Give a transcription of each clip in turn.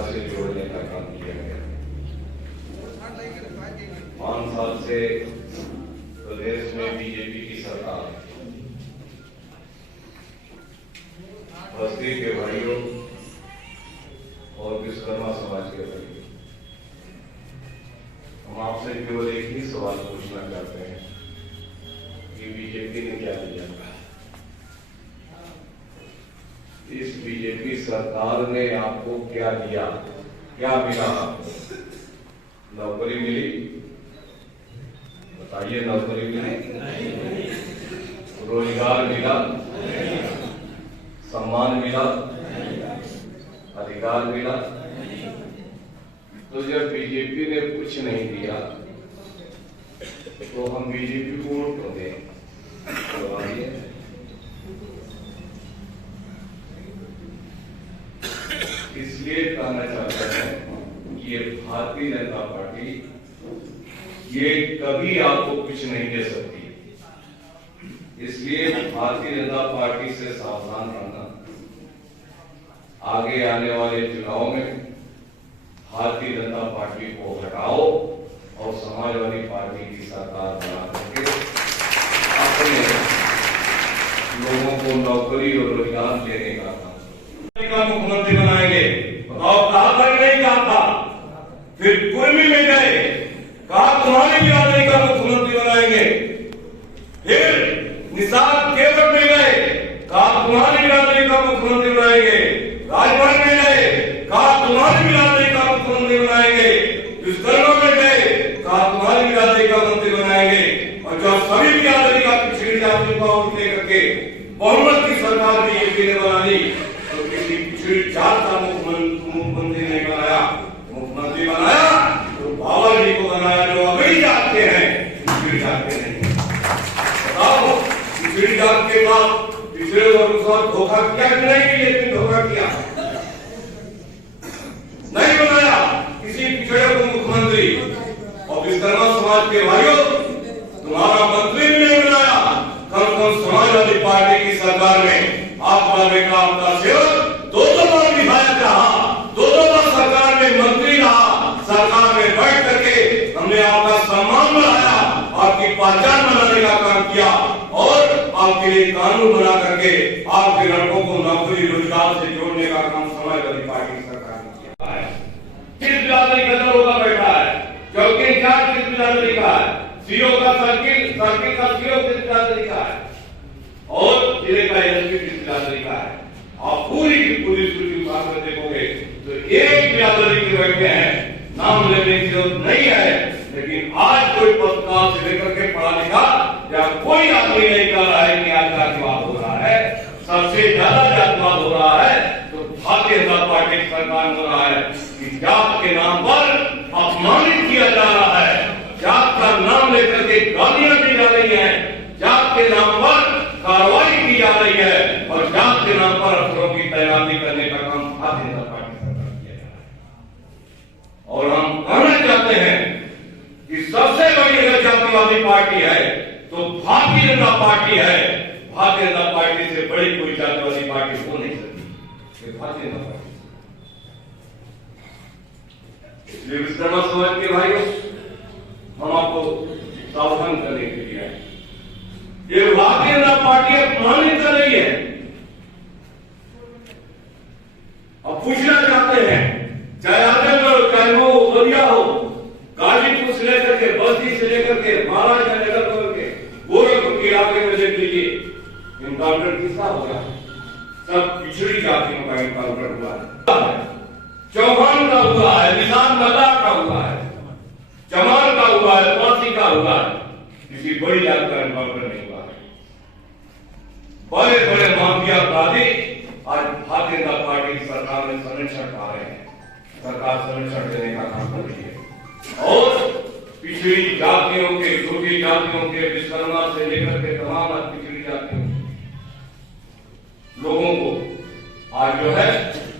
सरकार से जोड़ने का काम किया गया। 5 साल से प्रदेश में बीजेपी की सरकार बस्ती के भाइयों और विश्वकर्मा समाज के भाइयों, हम आपसे केवल एक ही सवाल पूछना चाहते हैं कि बीजेपी ने क्या दिया? इस बीजेपी सरकार ने आपको क्या दिया? क्या मिला आपको? नौकरी मिली? बताइए, नौकरी मिली? रोजगार मिला? सम्मान मिला? अधिकार मिला? तो जब बीजेपी ने कुछ नहीं दिया तो हम बीजेपी को वोट क्यों दें? इसलिए कहना चाहते हैं कि ये भारतीय जनता पार्टी ये कभी आपको कुछ नहीं दे सकती। इसलिए भारतीय जनता पार्टी से सावधान रहना। आगे आने वाले चुनाव में भारतीय जनता पार्टी को हटाओ और समाजवादी पार्टी की सरकार बना करके अपने लोगों को नौकरी और रोजगार देने का काम मुख्यमंत्री बनाएंगे। बताओ, कहा था नहीं कहा था? फिर कुर्मी में गए, कहा तुम्हारी बिरादरी का मुख्यमंत्री बनाएंगे। फिर निषाद केवट में गए, कहा तुम्हारी बिरादरी का मुख्यमंत्री बनाएंगे। राजभवन में गए, कहा तुम्हारी बिरादरी का मुख्यमंत्री बनाएंगे। विश्वकर्मा में गए, कहा तुम्हारी बिरादरी का मंत्री बनाएंगे। और जब सभी बिरादरी का पिछड़ी जाति को उठे करके बहुमत की सरकार भी ये बना दी, तो किसी पिछड़ी जात का मुख्यमंत्री नहीं बनाया। मुख्यमंत्री बनाया तो बाबा जी को बनाया, जो अभी जात के हैं, पिछड़ी जात के नहीं। बताओ, पिछड़ी जात के बाद पिछड़े वर्ग के साथ धोखा किया कि नहीं? लेकिन धोखा किया, नहीं बनाया किसी पिछड़े को मुख्यमंत्री। और विश्वकर्मा समाज के भाइयों, तुम्हारा मंत्री भी नहीं बनाया। कम समाजवादी पार्टी की सरकार में आपका बेटा, आपका सेवक 2 बार विधायक रहा, 2 बार सरकार में मंत्री रहा। सरकार में बैठ करके हमने आपका सम्मान बढ़ाया, आपकी पहचान बनाने का काम किया और आपके लिए कानून बना करके आपके लड़कों को नौकरी रोजगार से जोड़ने का काम समाजवादी पार्टी की सरकार ने किया है। किस बिरादरी का दरोगा बैठा है? चौकी इंचार्ज किस बिरादरी का है? सीओ का सर्किल का सीओ किस बिरादरी का है? और जिले का एसपी किस बिरादरी का है? आप पूरी की पूरी सूची उठा कर देखोगे तो एक बिरादरी के बैठे हैं। नाम लेने की जरूरत नहीं है, लेकिन आज कोई पत्रकार से लेकर के पढ़ा लिखा या कोई आदमी नहीं कह रहा है कि आज जातिवाद हो रहा है। सबसे ज्यादा जातिवाद हो रहा है तो भारतीय जनता पार्टी की सरकार हो रहा है कि जात के नाम पर अपमानित किया जा रहा है, जात का नाम लेकर के गालियां दी जा रही है, जात के नाम पर कार्रवाई की जा रही है और जात के नाम पर अफसरों की तैनाती करने का काम भारतीय जनता पार्टी सरकार किया जा रहा है। और हम कहना चाहते हैं कि सबसे बड़ी अगर जातिवादी पार्टी है तो भारतीय जनता पार्टी है। भारतीय जनता पार्टी से बड़ी कोई जातिवादी पार्टी हो नहीं सकती, भारतीय जनता पार्टी। इसलिए विश्वकर्मा समाज के भाइयों, हम आपको सावधान करने के लिए आए। ये भारतीय जनता पार्टी अपमानित कर रही है। अब पूछना चाहते हैं, चाहे आजमगढ़ हो, चाहे वो बलिया हो, गाजीपुर से लेकर के बस्ती से लेकर के महाराजनगर के गोरखपुर के इलाके में देख लीजिए, इनकाउंटर किसका हो गया? सब पिछड़ी जातियों का इनकाउंटर हुआ है। चौहान का हुआ है, निशान नदा का हुआ है, चमार का हुआ है, पासी का हुआ है, किसी बड़ी जात का इनकाउंटर नहीं हुआ है। बड़े बड़े माफिया अपराधी आज भारतीय जनता पार्टी की सरकार में संरक्षण पा रहे हैं। सरकार संरक्षण देने का काम कर रही है और पिछड़ी जातियों के, छोटी जातियों के, विश्वकर्मा से लेकर के तमाम पिछड़ी जातियों लोगों को आज जो है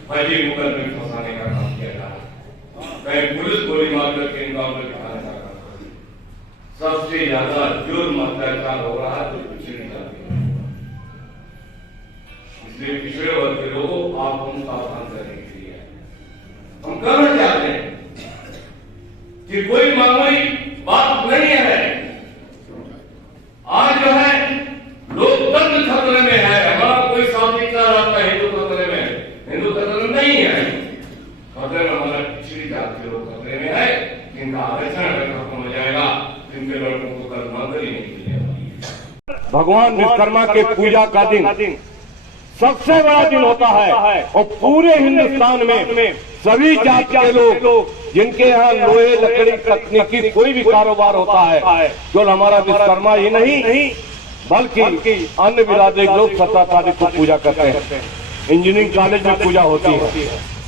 फर्जी मुकदमे में फंसाने का काम किया जा रहा है। कहीं पुलिस गोली मार करके इनकाउंटर दिखाने का काम। सबसे ज्यादा जुर्म अत्याचार हो रहा है तो पिछड़ी जातियों। इसलिए पिछड़े वर्ग के लोगों आप हम सावधान करने के लिए हम कहना चाहते हैं कि कोई मामूली बात नहीं है। आज जो है लोकतंत्र खतरे में है। हमारा कोई साथी कह रहा था हिंदू खतरे में, हिंदू खतरे में नहीं है। खतरे में हमारा पिछड़ी जाति के लोग खतरे में है, जिनका आरक्षण अगर खत्म हो जाएगा, जिनके लड़कों को कल मंदिर नहीं मिलेगा। भगवान विश्वकर्मा के पूजा का दिन सबसे बड़ा दिन होता है और पूरे हिंदुस्तान में सभी जाति के लोग जिनके यहाँ लोहे लकड़ी तकनीकी कोई भी कारोबार होता है, केवल हमारा विश्वकर्मा ही नहीं बल्कि अन्य बिरादरी के लोग 17 तारीख को पूजा करते हैं। इंजीनियरिंग कॉलेज में पूजा होती है,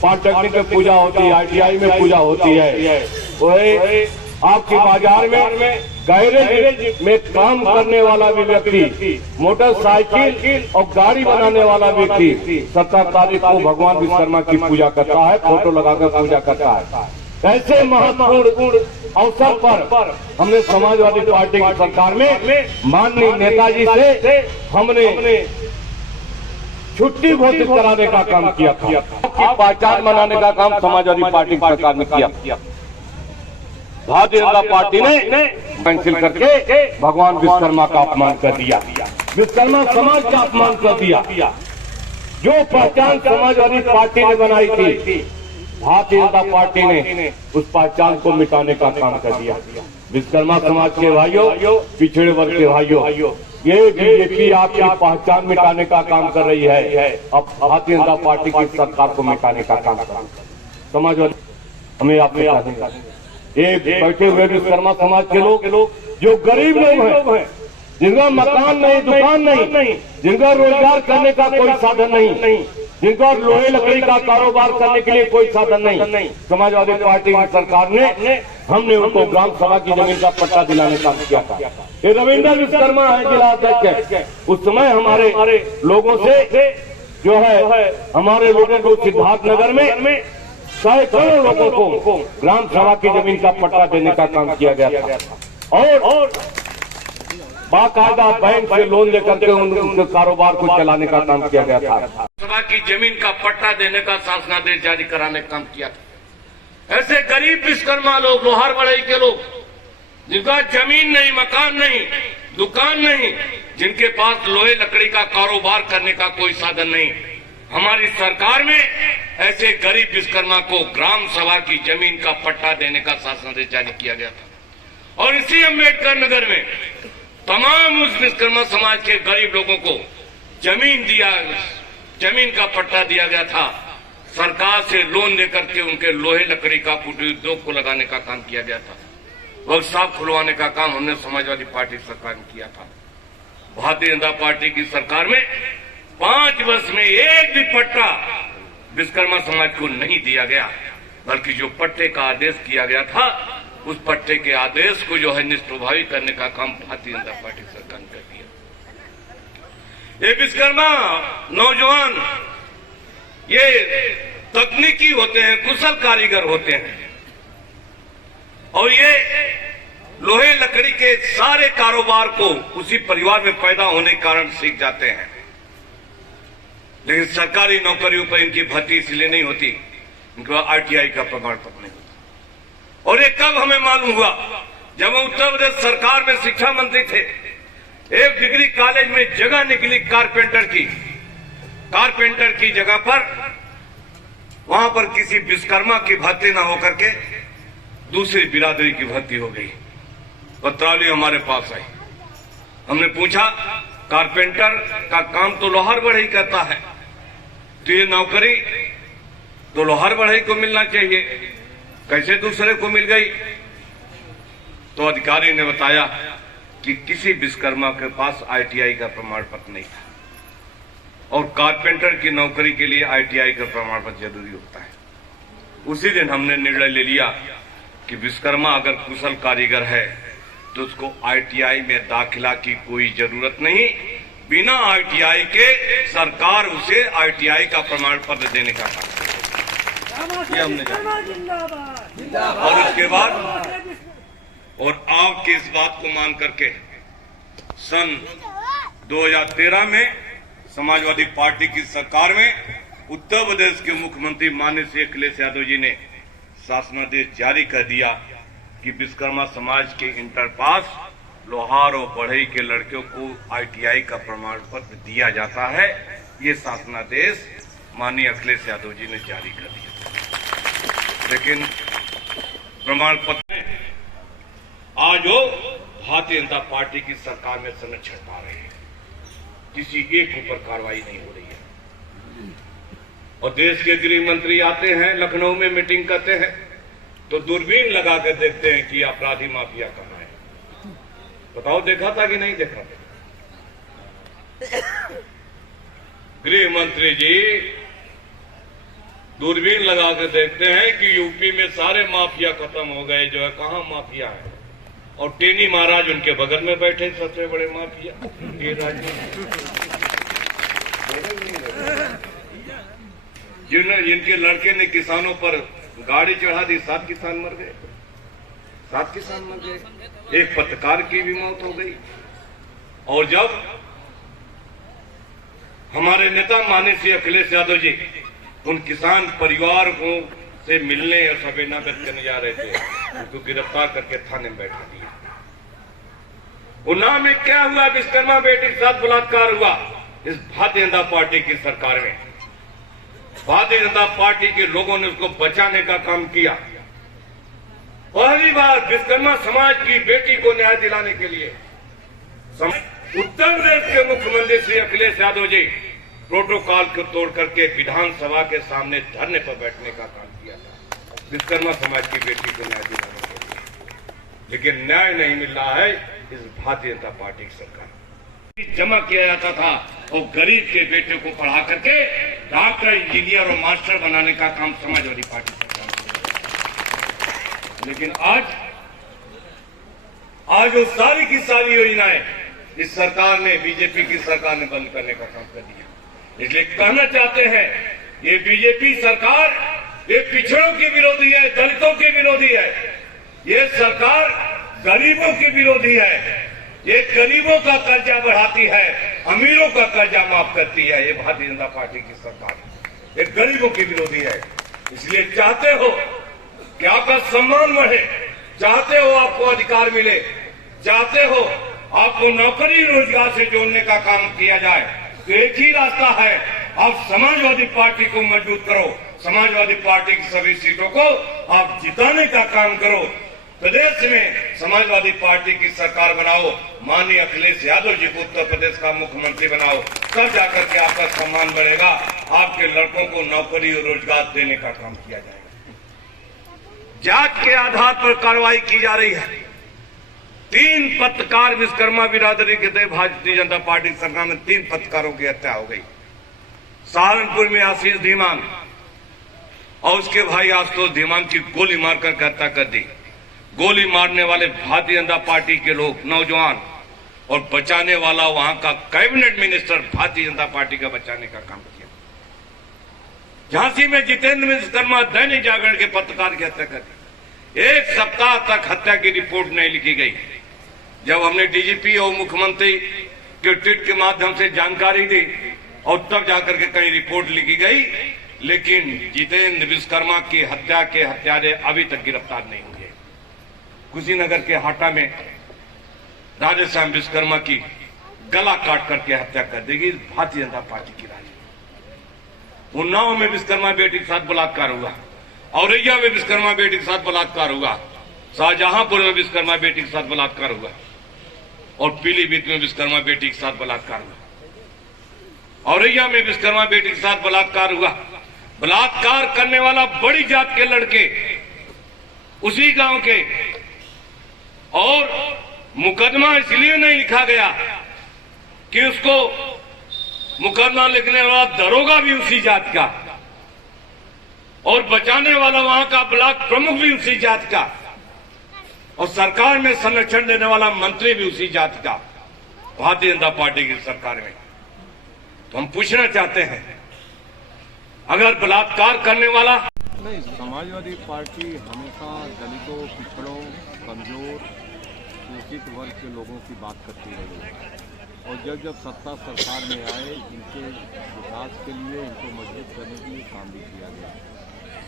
पॉलिटेक्निक में पूजा होती है, ITI में पूजा होती है। वही आपके बाजार में गैरेज में काम करने वाला भी व्यक्ति, मोटरसाइकिल और गाड़ी बनाने वाला व्यक्ति 17 तारीख को भगवान विश्वकर्मा की पूजा करता है, फोटो लगाकर पूजा करता है। ऐसे महत्वपूर्ण अवसर पर हमने समाजवादी पार्टी की सरकार में माननीय नेताजी से हमने छुट्टी घोषित कराने का काम किया था। पहचान बनाने का काम समाजवादी पार्टी की सरकार ने किया। भारतीय जनता पार्टी ने कैंसिल करके भगवान विश्वकर्मा का अपमान कर दिया, विश्वकर्मा समाज का अपमान कर दिया। जो पहचान समाजवादी पार्टी ने बनाई थी, भारतीय जनता पार्टी ने उस पहचान को मिटाने का काम कर दिया। विश्वकर्मा समाज के भाइयों, पिछड़े वर्ग के भाइयों, ये बीजेपी आपकी पहचान मिटाने का काम कर रही है। अब भारतीय जनता पार्टी की सरकार को मिटाने का काम कर समाजवादी हमें आपने ये बैठे हुए विश्वकर्मा समाज के लोग जो गरीब लोग हैं, जिनका मकान नहीं, दुकान नहीं, जिनका रोजगार करने का कोई साधन नहीं, जिनका लोहे लकड़ी का कारोबार करने के लिए कोई साधन नहीं, समाजवादी पार्टी की सरकार ने हमने उनको ग्राम सभा की जमीन का पट्टा दिलाने का काम किया था। ये रविंद्र विश्वकर्मा है, जिला अध्यक्ष। उस समय हमारे लोगों से जो है हमारे लोगों को सिद्धार्थनगर में सैकड़ों लोगों को ग्राम सभा की जमीन का पट्टा देने का काम किया गया था और बाकायदा बैंक से लोन लेकर के उनके कारोबार को चलाने का काम किया गया था। सभा की जमीन का पट्टा देने का शासनादेश जारी कराने का काम किया था। ऐसे गरीब विश्वकर्मा लोग, लोहार बढ़ई के लोग, जिनका जमीन नहीं, मकान नहीं, दुकान नहीं, जिनके पास लोहे लकड़ी का कारोबार करने का कोई साधन नहीं, हमारी सरकार में ऐसे गरीब विश्वकर्मा को ग्राम सभा की जमीन का पट्टा देने का शासनादेश जारी किया गया था। और इसी अम्बेडकर नगर में तमाम उस विश्वकर्मा समाज के गरीब लोगों को जमीन का पट्टा दिया गया था। सरकार से लोन लेकर के उनके लोहे लकड़ी का कुटीर उद्योग को लगाने का काम किया गया था। वर्कशॉप खुलवाने का काम हमने समाजवादी पार्टी सरकार ने किया था। भारतीय जनता पार्टी की सरकार में 5 वर्ष में एक भी पट्टा विश्वकर्मा समाज को नहीं दिया गया, बल्कि जो पट्टे का आदेश किया गया था, उस पट्टे के आदेश को जो है निष्प्रभावी करने का काम भारतीय जनता पार्टी सरकार ने कर दिया। ये विश्वकर्मा नौजवान ये तकनीकी होते हैं, कुशल कारीगर होते हैं और ये लोहे लकड़ी के सारे कारोबार को उसी परिवार में पैदा होने के कारण सीख जाते हैं। लेकिन सरकारी नौकरियों पर इनकी भर्ती इसलिए नहीं होती, इनको RTI का प्रमाण पत्र नहीं होता। और ये कब हमें मालूम हुआ, जब उत्तर प्रदेश सरकार में शिक्षा मंत्री थे। एक डिग्री कॉलेज में जगह निकली कारपेंटर की जगह पर, वहां पर किसी विश्वकर्मा की भर्ती न होकर के दूसरी बिरादरी की भर्ती हो गई। पत्रावली हमारे पास आई, हमने पूछा कारपेंटर का काम तो लोहार बढ़ई करता है, तो ये नौकरी तो लोहार बढ़ई को मिलना चाहिए, कैसे दूसरे को मिल गई? तो अधिकारी ने बताया कि किसी विश्वकर्मा के पास ITI का प्रमाण पत्र नहीं था और कारपेंटर की नौकरी के लिए ITI का प्रमाण पत्र जरूरी होता है। उसी दिन हमने निर्णय ले लिया कि विश्वकर्मा अगर कुशल कारीगर है तो उसको ITI में दाखिला की कोई जरूरत नहीं, बिना ITI के सरकार उसे ITI का प्रमाण पत्र देने का काम ये हमने और उसके बाद और आपकी इस बात को मान करके सन 2013 में समाजवादी पार्टी की सरकार में उत्तर प्रदेश के मुख्यमंत्री माननीय श्री अखिलेश यादव जी ने शासनादेश जारी कर दिया कि विश्वकर्मा समाज के इंटर पास लोहार और बढ़ई के लड़कियों को ITI का प्रमाण पत्र दिया जाता है। ये शासनादेश माननीय अखिलेश यादव जी ने जारी कर दिया, लेकिन प्रमाण पत्र आज वो भारतीय जनता पार्टी की सरकार में संरक्षण पा रहे हैं, किसी एक ऊपर कार्रवाई नहीं हो रही है। और देश के गृह मंत्री आते हैं, लखनऊ में मीटिंग करते हैं तो दूरबीन लगा कर देखते हैं कि अपराधी माफिया कहां है। बताओ, देखा था कि नहीं देखा था? गृह मंत्री जी दूरबीन लगा कर देखते हैं कि यूपी में सारे माफिया खत्म हो गए, जो है कहां माफिया है। और टेनी महाराज उनके बगल में बैठे, सबसे बड़े माफिया जिनके लड़के ने किसानों पर गाड़ी चढ़ा दी, 7 किसान मर गए, 7 किसान मर गए, एक पत्रकार की भी मौत हो गई। और जब हमारे नेता माननीय श्री अखिलेश यादव जी उन किसान परिवार को से मिलने और संवेदना व्यक्त करने जा रहे थे, उनको गिरफ्तार करके थाने में बैठा दिया। उन्नाव में क्या हुआ? विश्वकर्मा बेटी के साथ बलात्कार हुआ। इस भारतीय जनता पार्टी की सरकार में भारतीय जनता पार्टी के लोगों ने उसको बचाने का काम किया। पहली बार विश्वकर्मा समाज की बेटी को न्याय दिलाने के लिए उत्तर प्रदेश के मुख्यमंत्री श्री अखिलेश यादव जी प्रोटोकॉल को तोड़ करके विधानसभा के सामने धरने पर बैठने का काम किया था, विश्वकर्मा समाज की बेटी को न्याय दिलाने के लिए। लेकिन न्याय नहीं मिल रहा है इस भारतीय जनता पार्टी की सरकार। जमा किया जाता था और गरीब के बेटे को पढ़ा करके डॉक्टर, इंजीनियर और मास्टर बनाने का काम समाजवादी पार्टी सरकार ने। लेकिन आज वो सारी की सारी योजनाएं इस सरकार ने, बीजेपी की सरकार ने बंद करने का काम कर दिया। इसलिए कहना चाहते हैं, ये बीजेपी सरकार ये पिछड़ों की विरोधी है, दलितों की विरोधी है, ये सरकार गरीबों की विरोधी है, ये गरीबों का कर्जा बढ़ाती है, अमीरों का कर्जा माफ करती है। ये भारतीय जनता पार्टी की सरकार ये गरीबों की विरोधी है। इसलिए चाहते हो कि आपका सम्मान बढ़े, चाहते हो आपको अधिकार मिले, चाहते हो आपको नौकरी रोजगार से जोड़ने का काम किया जाए, तो एक ही रास्ता है, आप समाजवादी पार्टी को मजबूत करो, समाजवादी पार्टी की सभी सीटों को आप जिताने का काम करो, प्रदेश में समाजवादी पार्टी की सरकार बनाओ, माननीय अखिलेश यादव जी को उत्तर प्रदेश का मुख्यमंत्री बनाओ, तब जाकर के आपका सम्मान बढ़ेगा, आपके लड़कों को नौकरी और रोजगार देने का काम किया जाएगा। जात के आधार पर कार्रवाई की जा रही है। 3 पत्रकार विश्वकर्मा बिरादरी के थे, भारतीय जनता पार्टी सरकार में 3 पत्रकारों की हत्या हो गई। सहारनपुर में आशीष धीमान और उसके भाई आशुतोष धीमान की गोली मारकर हत्या कर दी। गोली मारने वाले भारतीय जनता पार्टी के लोग, नौजवान, और बचाने वाला वहां का cabinet minister Bharatiya Janata party का बचाने का काम किया। झांसी में जितेंद्र विश्वकर्मा दैनिक जागरण के पत्रकार की हत्या कर दी। 1 सप्ताह तक हत्या की रिपोर्ट नहीं लिखी गई। जब हमने डीजीपी और मुख्यमंत्री के ट्वीट के माध्यम से जानकारी दी और तब जाकर के कहीं रिपोर्ट लिखी गई, लेकिन जितेंद्र विश्वकर्मा की हत्या के हत्यारे अभी तक गिरफ्तार नहीं हुए। कुशीनगर के हाटा में राधेश्याम विश्वकर्मा की गला काट करके हत्या कर देगी भारतीय जनता पार्टी की राजनीति। उन्नाव में विश्वकर्मा बेटी के साथ बलात्कार हुआ, औरैया में विश्वकर्मा बेटी के साथ बलात्कार हुआ, शाहजहांपुर में विश्वकर्मा बेटी के साथ बलात्कार हुआ और पीलीभीत में विश्वकर्मा बेटी के साथ बलात्कार हुआ। औरैया में विश्वकर्मा बेटी के साथ बलात्कार हुआ। बलात्कार करने वाला बड़ी जात के लड़के उसी गांव के, और मुकदमा इसलिए नहीं लिखा गया कि उसको मुकदमा लिखने वाला दरोगा भी उसी जात का और बचाने वाला वहां का ब्लॉक प्रमुख भी उसी जात का और सरकार में संरक्षण देने वाला मंत्री भी उसी जात का, भारतीय जनता पार्टी की सरकार में। तो हम पूछना चाहते हैं, अगर बलात्कार करने वाला नहीं, समाजवादी पार्टी हमेशा दलितों, पिछड़ों, कमजोर, शोषित वर्ग के लोगों की बात करती रही है। और जब सत्ता सरकार में आए इनके विकास के लिए, इनको मजबूत करने के लिए काम भी किया गया।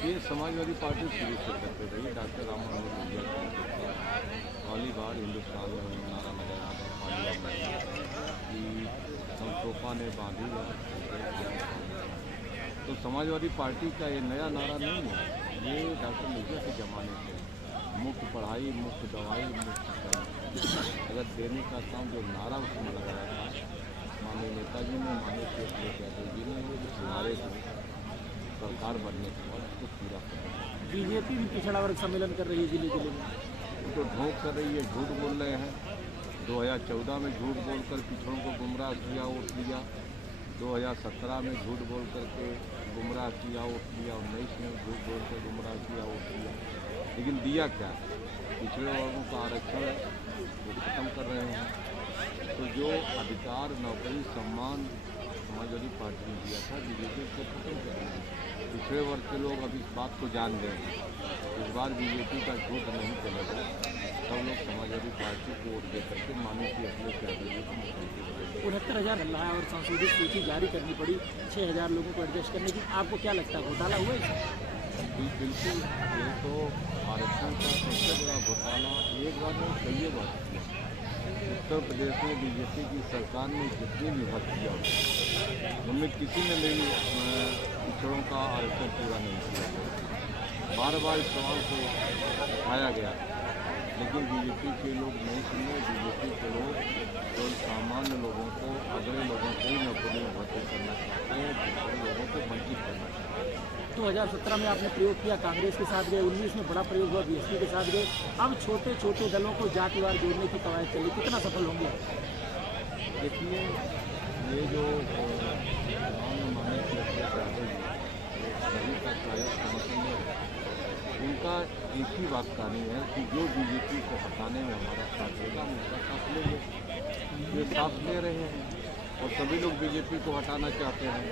ये समाजवादी पार्टी शुरू से करते रही। डॉक्टर राम मनोहर लोहिया पहली बार हिंदुस्तान में नारा लगाया कि संतोपा ने बांधी तो समाजवादी पार्टी का ये नया नारा नहीं है, ये डॉक्टर लोहिया के ज़माने से मुफ्त पढ़ाई, मुफ्त दवाई, मुफ्त अगर देने का काम जो नारा उसमें लगाया था माननीय नेताजी ने, माननीय अखिलेश यादव जी ने, वो हमारे सरकार बनने के बाद उसको पूरा कर। बीजेपी भी पिछड़ा वर्ग सम्मेलन कर रही है जिले जिले में, तो ढोंक कर रही है, झूठ बोल रहे हैं। 2014 में झूठ बोलकर पिछड़ों को गुमराह किया, वोट लिया। 2017 में झूठ बोल करके गुमराह किया, वोट लिया। 19 में झूठ बोल कर गुमराह किया, वोट लिया। लेकिन दिया क्या? पिछड़े वर्गों का आरक्षण वो खत्म कर रहे हैं। तो जो अधिकार, नौकरी, सम्मान समाजवादी पार्टी ने दिया था, बीजेपी को खत्म कर रही है। पिछड़े वर्ग के लोग अब इस बात को जान गए हैं, इस बार बीजेपी का झूठ नहीं चलेगा। सब लोग समाजवादी पार्टी को वोट दे करके माने की अखिलेश यादव जी को मुख्यमंत्री बनाएंगे। 69,000 हल्ला है और संशोधित सूची जारी करनी पड़ी 6,000 लोगों को एडजस्ट करने की। आपको क्या लगता है, घोटाला हुआ है? बिल्कुल, ये तो आरक्षण का सबसे बड़ा घोटाला एक बार में कई बार किया। उत्तर प्रदेश में बीजेपी की सरकार ने जितनी भी भर्तियाँ उनमें किसी ने नहीं पिछड़ों का आरक्षण पूरा नहीं किया। बार बार इस सवाल को उठाया गया, लेकिन बीजेपी के लोग नहीं सुने। बीजेपी के लोग तो सामान्य लोगों को, अगले लोगों को ही नौकरी में भर्ती करना चाहते हैं, दूसरे लोगों को वंचित करना चाहते हैं। 2017 में आपने प्रयोग किया, कांग्रेस के साथ गए। 19 में बड़ा प्रयोग हुआ, बीएसपी के साथ गए। अब छोटे छोटे दलों को जातिवार जोड़ने की कवायद चली, कितना सफल होंगे? देखिए, ये जो माननीय अखिलेश यादव जी सभी का शायद समर्थन है, उनका एक ही बात कहनी है कि जो बीजेपी को हटाने में हमारा साथ देगा हम उसका साथ लेंगे। ये साथ ले रहे हैं और सभी लोग बीजेपी को हटाना चाहते हैं।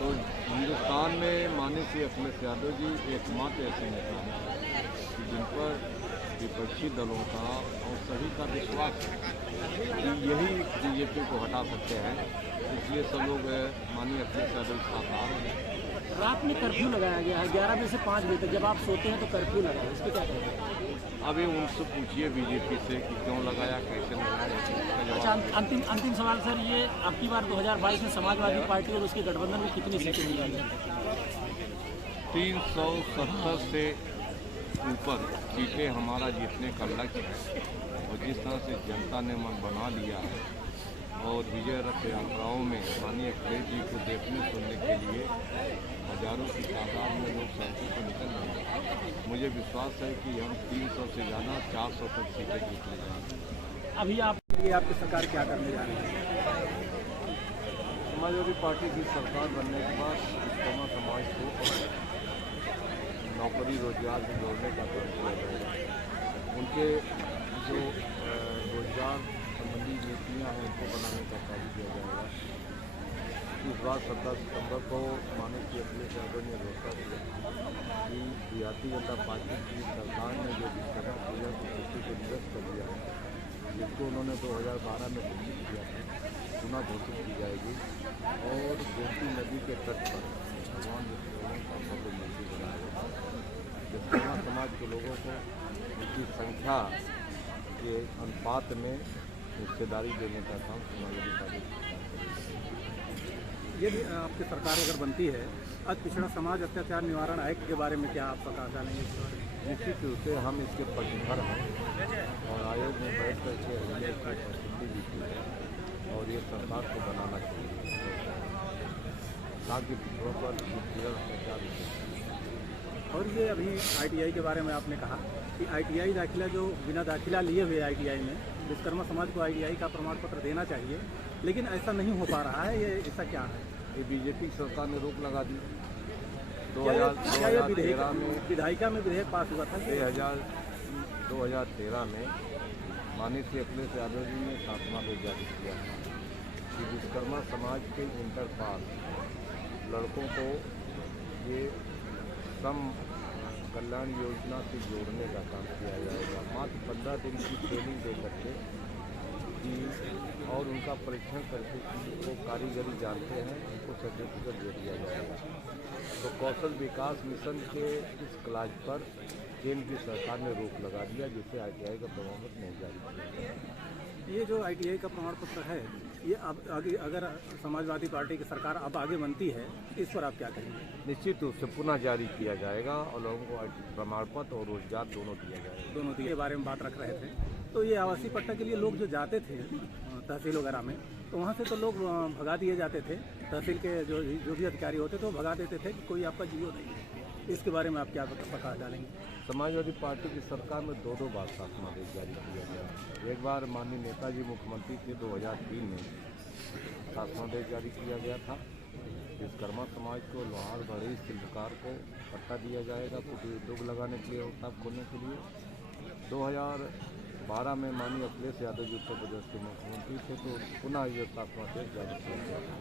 तो हिंदुस्तान में माननीय अखिलेश यादव जी एकमात्र ऐसे नेता हैं कि जिन पर विपक्षी दलों का और सभी का विश्वास है कि यही बीजेपी को हटा सकते हैं। इसलिए सब लोग माननीय अखिलेश यादव के साथ आ रहे हैं। रात में कर्फ्यू लगाया गया है 11 बजे से 5 बजे तक, जब आप सोते हैं तो कर्फ्यू लगा है, इस पर क्या कहेंगे? अभी उनसे पूछिए बीजेपी से कि क्यों लगाया, कैसे लगाया। अच्छा, अंतिम सवाल सर, ये अब की बार 2022 में समाजवादी पार्टी और उसके गठबंधन में कितनी सीटें मिली हैं? 370 से ऊपर सीटें हमारा जीतने का लक्ष्य है। और जिस तरह से जनता ने मन बना लिया है और विजय रथ यात्राओं में माननीय अखिलेश जी को देखने सुनने के लिए हजारों की तादाद में लोग सड़कों पर निकल रहे हैं। मुझे विश्वास है कि हम 300 से ज़्यादा 400 तक सीटें जीत ले जाएंगे। अभी आपकी सरकार क्या करने जा रही है? समाजवादी पार्टी की सरकार बनने के बाद विश्वकर्मा समाज को नौकरी रोजगार से जोड़ने का काम किया जाएगा। उनके जो रोजगार संबंधी नीतियाँ हैं उनको बनाने का काम किया जाएगा। इस बार 17 सितंबर को माननीय अखिलेश यादव ने घोषणा किया कि भारतीय जनता पार्टी की सरकार ने जो विश्वकर्मा पूजा की छुट्टी को निरस्त कर दिया है, जिसको उन्होंने 2012 में घोषित किया था, पुनः घोषित की जाएगी। और गोमती नदी के तट पर भगवान विश्वकर्मा का भव्य मंदिर बनाया जाएगा। विश्वकर्मा समाज के लोगों को उनकी संख्या के अनुपात में हिस्सेदारी देने का काम समाजवादी पार्टी। यदि आपकी सरकार अगर बनती है, आज पिछड़ा समाज अत्याचार निवारण एक्ट के बारे में क्या आप बता डालेंगे? निश्चित रूप से हम इसके पक्षधर हैं और आयोग में बैठ करके हमने इसकी प्रस्तुति भी की है और ये सरकार को बनाना चाहिए ताकि पिछड़ों पर अत्याचार हो। और ये अभी ITI के बारे में आपने कहा कि ITI दाखिला, जो बिना दाखिला लिए हुए ITI में विश्वकर्मा समाज को ITI का प्रमाण पत्र देना चाहिए, लेकिन ऐसा नहीं हो पा रहा है, ये ऐसा क्या है? ये बीजेपी सरकार ने रोक लगा दी। 2013 में विधायिका में विधेयक पास हुआ था। 2013 में माननीय अखिलेश यादव जी ने शासनादेश जारी किया कि विश्वकर्मा समाज के इंटर पास लड़कों को ये सम कल्याण योजना से जोड़ने का काम किया जाएगा। मात्र 15 दिन की ट्रेनिंग दे करके कि और उनका परीक्षण करके वो कारीगरी जानते हैं उनको सर्टिफिकेट दे दिया जाएगा। तो कौशल विकास मिशन के इस क्लास पर केंद्र की सरकार ने रोक लगा दिया, जिससे ITI का प्रमाण पत्र नहीं जारी किया। ये जो ITI का प्रमाण पत्र है, ये अब आगे अगर समाजवादी पार्टी की सरकार अब आगे बनती है, इस पर आप क्या कहेंगे? निश्चित रूप से पुनः जारी किया जाएगा और लोगों को प्रमाण पत्र और रोजगार दोनों दिया जाएगा। दोनों के बारे में बात रख रहे थे। तो ये आवासीय पट्टा के लिए लोग जो जाते थे तहसील वगैरह में, तो वहाँ से तो लोग भगा दिए जाते थे। तहसील के जो भी अधिकारी होते थे वो भगा देते थे कि कोई आपका जियो नहीं है। इसके बारे में आप क्या प्रकाश डालेंगे? समाजवादी पार्टी की सरकार में दो बार शासनादेश जारी किया गया। एक बार माननीय नेताजी मुख्यमंत्री थे, 2003 में शासनादेश जारी किया गया था। विश्वकर्मा समाज को, लोहार, बढ़ई, शिल्पकार को पट्टा दिया जाएगा कुटीर उद्योग लगाने के लिए, उद्योग खोलने के लिए। 2012 में माननीय अखिलेश यादव जी उत्तर प्रदेश के मुख्यमंत्री थे, तो पुनः ये शासनादेश जारी किया गया था।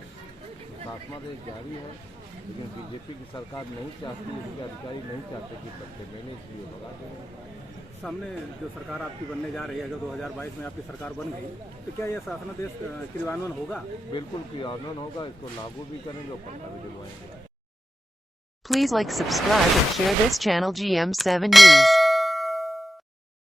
शासनादेश जारी है, लेकिन बीजेपी की सरकार नहीं चाहती, इसके अधिकारी नहीं चाहते कि पट्टे मिले, इसलिए भगा देंगे। सामने जो सरकार आपकी बनने जा रही है, अगर 2022 में आपकी सरकार बन गई, तो क्या यह शासनादेश क्रियान्वयन होगा? बिल्कुल क्रियान्वयन होगा, इसको लागू भी करेंगे और पट्टा भी दिलवाएंगे। Please like, subscribe and share this channel GM7 News.